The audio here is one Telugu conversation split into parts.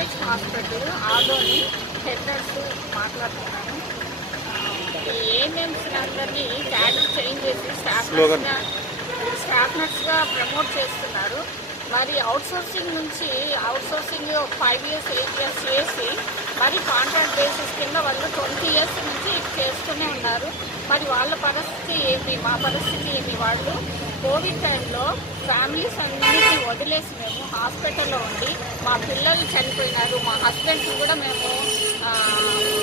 Heritage hospital Adoni head nurse మాట్లాడుతున్నాను. ఏఎన్ఎంస్ అందరినీ క్యాడర్ చేంజ్ చేసి స్టాఫ్ నర్స్గా ప్రమోట్ చేస్తున్నారు. మరి అవుట్సోర్సింగ్ నుంచి 5 years 8 years చేసి మరి కాంట్రాక్ట్ బేసిస్ కింద వాళ్ళు 20 years నుంచి చేస్తూనే ఉన్నారు. మరి వాళ్ళ పరిస్థితి ఏంటి, మా పరిస్థితి ఏంటి? వాళ్ళు కోవిడ్ టైంలో ఫ్యామిలీస్ అన్నిటిని వదిలేసి మేము హాస్పిటల్లో ఉండి మా పిల్లలు చనిపోయినారు, మా హస్బెండ్స్ కూడా మేము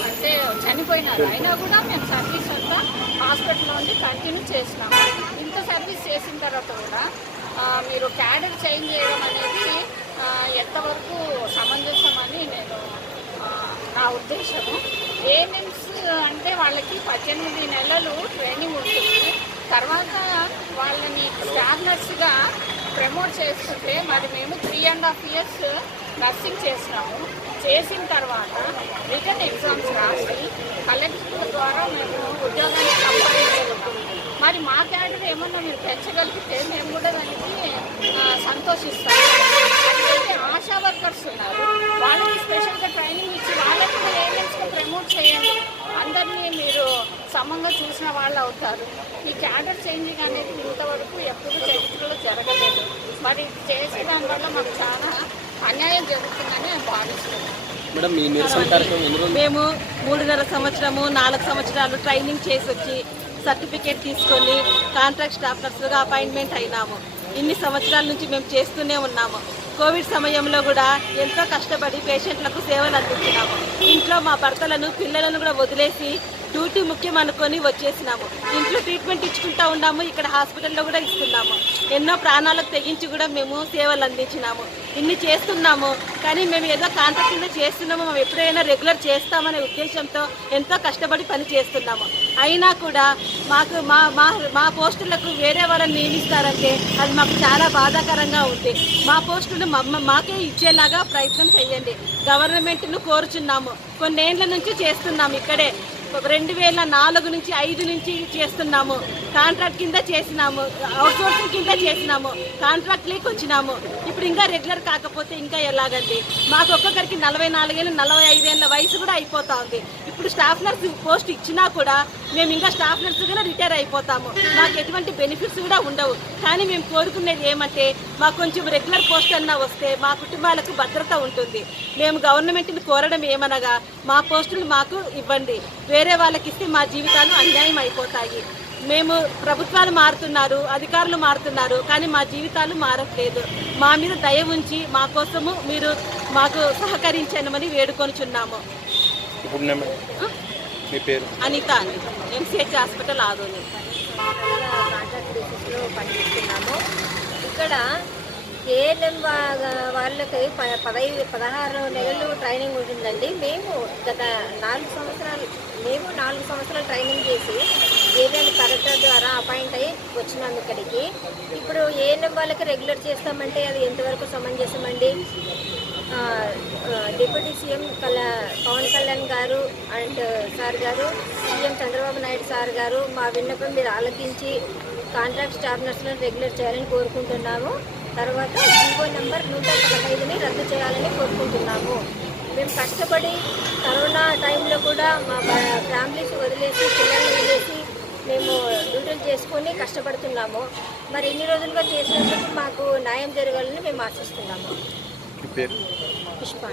అంటే చనిపోయినారు. అయినా కూడా మేము సర్వీస్ అంతా హాస్పిటల్లో ఉండి కంటిన్యూ చేసినాము. ఇంత సర్వీస్ చేసిన తర్వాత కూడా మీరు క్యాడర్ చేంజ్ చేయడం అనేది ఎంతవరకు సమంజసమని నా ఉద్దేశము. ఏఎన్ఎంస్ అంటే వాళ్ళకి 18 నెలలు ట్రైనింగ్ ఉంటుంది. తర్వాత వాళ్ళని స్టాఫ్ నర్స్గా ప్రమోట్ చేస్తుంటే మరి మేము 3.5 years నర్సింగ్ చేసినాము. చేసిన తర్వాత రిటర్న్ ఎగ్జామ్స్ రాసి కలెక్టర్ ద్వారా మేము ఉద్యోగాన్ని సంపాదించుకున్నాము. మరి మా క్యాడర్ ఏమన్నా మీరు పెంచగలిగితే మేము కూడా దానికి సంతోషిస్తాము. అయితే ఆశా వర్కర్స్ ఉన్నారు, వాళ్ళకి స్పెషల్గా ట్రైనింగ్ ఇచ్చి వాళ్ళకి కూడా ఏఎన్ఎంస్గా ప్రమోట్ చేయండి. అందరినీ మీరు సమంగా చూసిన వాళ్ళు అవుతారు. ఈ క్యాడర్ చేంజింగ్ అనేది ఇంతవరకు ఎప్పుడు చరిత్రలో జరగలేదు. మరి చేసే దానివల్ల మాకు చాలా అన్యాయం జరుగుతుందని నేను భావిస్తున్నాను. మేము 3.5 సంవత్సరము 4 సంవత్సరాలు ట్రైనింగ్ చేసి వచ్చి సర్టిఫికేట్ తీసుకొని కాంట్రాక్ట్ స్టాఫ్ నర్సుగా అపాయింట్మెంట్ అయినాము. ఇన్ని సంవత్సరాల నుంచి మేము చేస్తూనే ఉన్నాము. కోవిడ్ సమయంలో కూడా ఎంతో కష్టపడి పేషెంట్లకు సేవలు అందించినాము. ఇంట్లో మా భర్తలను పిల్లలను కూడా వదిలేసి డ్యూటీ ముఖ్యం అనుకొని వచ్చేసినాము. ఇంట్లో ట్రీట్మెంట్ ఇచ్చుకుంటూ ఉన్నాము, ఇక్కడ హాస్పిటల్లో కూడా ఇస్తున్నాము. ఎన్నో ప్రాణాలకు తెగించి కూడా మేము సేవలు అందించినాము. ఇన్ని చేస్తున్నాము, కానీ మేము ఏదో కాంట్రాక్ట్ కింద చేస్తున్నాము, మేము ఎప్పుడైనా రెగ్యులర్ చేస్తామనే ఉద్దేశంతో ఎంతో కష్టపడి పని చేస్తున్నాము. అయినా కూడా మాకు మా పోస్టులకు వేరే వాళ్ళని నియమిస్తారంటే అది మాకు చాలా బాధాకరంగా ఉంది. మా పోస్టులు మాకే ఇచ్చేలాగా ప్రయత్నం చేయండి. గవర్నమెంట్ను కోరుచున్నాము. కొన్నేళ్ల నుంచి చేస్తున్నాము. ఇక్కడే 2004 నుంచి 5 నుంచి చేస్తున్నాము. కాంట్రాక్ట్ కింద చేసినాము, అవుట్సోర్సింగ్ కింద చేసినాము, కాంట్రాక్ట్ లేక వచ్చినాము. ఇప్పుడు ఇంకా రెగ్యులర్ కాకపోతే ఇంకా ఎలాగండి? మాకు ఒక్కొక్కరికి 44 ఏళ్ళు 45 ఏళ్ళ వయసు కూడా అయిపోతా ఉంది. ఇప్పుడు స్టాఫ్ నర్స్ పోస్ట్ ఇచ్చినా కూడా మేము ఇంకా స్టాఫ్ నర్సుగానే రిటైర్ అయిపోతాము. మాకు ఎటువంటి బెనిఫిట్స్ కూడా ఉండవు. కానీ మేము కోరుకునేది ఏమంటే మాకు కొంచెం రెగ్యులర్ పోస్ట్ అన్నా వస్తే మా కుటుంబాలకు భద్రత ఉంటుంది. మేము గవర్నమెంట్ని కోరడం ఏమనగా మా పోస్టులు మాకు ఇవ్వండి, వేరే వాళ్ళకి ఇస్తే మా జీవితాలు అన్యాయం అయిపోతాయి. మేము ప్రభుత్వాలు మారుతున్నారు, అధికారులు మారుతున్నారు, కానీ మా జీవితాలు మారట్లేదు. మా మీద దయ ఉంచి మా కోసము మీరు మాకు సహకరించమని వేడుకొనిచున్నాము. అనిత అండి, ఎంసీహెచ్ హాస్పిటల్ ఆదోని. కాంట్రాక్ట్ బేసిస్లో పనిచేస్తున్నాము. ఇక్కడ ఏఎన్ఎం వాళ్ళకి 16 నెలలు ట్రైనింగ్ ఉంటుందండి. మేము గత 4 సంవత్సరాలు ట్రైనింగ్ చేసి ఏదైనా కలెక్టర్ ద్వారా అపాయింట్ అయ్యి వచ్చినాము ఇక్కడికి. ఇప్పుడు ఏఎన్ఎం వాళ్ళకి రెగ్యులర్ చేస్తామంటే అది ఎంతవరకు సమంజసమండి? డిప్యూటీ సీఎం పవన్ కళ్యాణ్ గారు అండ్ సార్ గారు, సీఎం చంద్రబాబు నాయుడు సార్ గారు మా విన్నపం మీరు ఆలకించి కాంట్రాక్ట్ స్టాఫ్ నర్సులను రెగ్యులర్ చేయాలని కోరుకుంటున్నాము. తర్వాత జీవో నెంబర్ 115ని రద్దు చేయాలని కోరుకుంటున్నాము. మేము కష్టపడి కరోనా టైంలో కూడా మా ఫ్యామిలీస్ వదిలేసి పిల్లల్ని వదిలేసి మేము డ్యూటీలు చేసుకొని కష్టపడుతున్నాము. మరి ఇన్ని రోజులుగా చేసినందుకు మాకు న్యాయం జరగాలని మేము ఆశిస్తున్నాము. పుష్ప.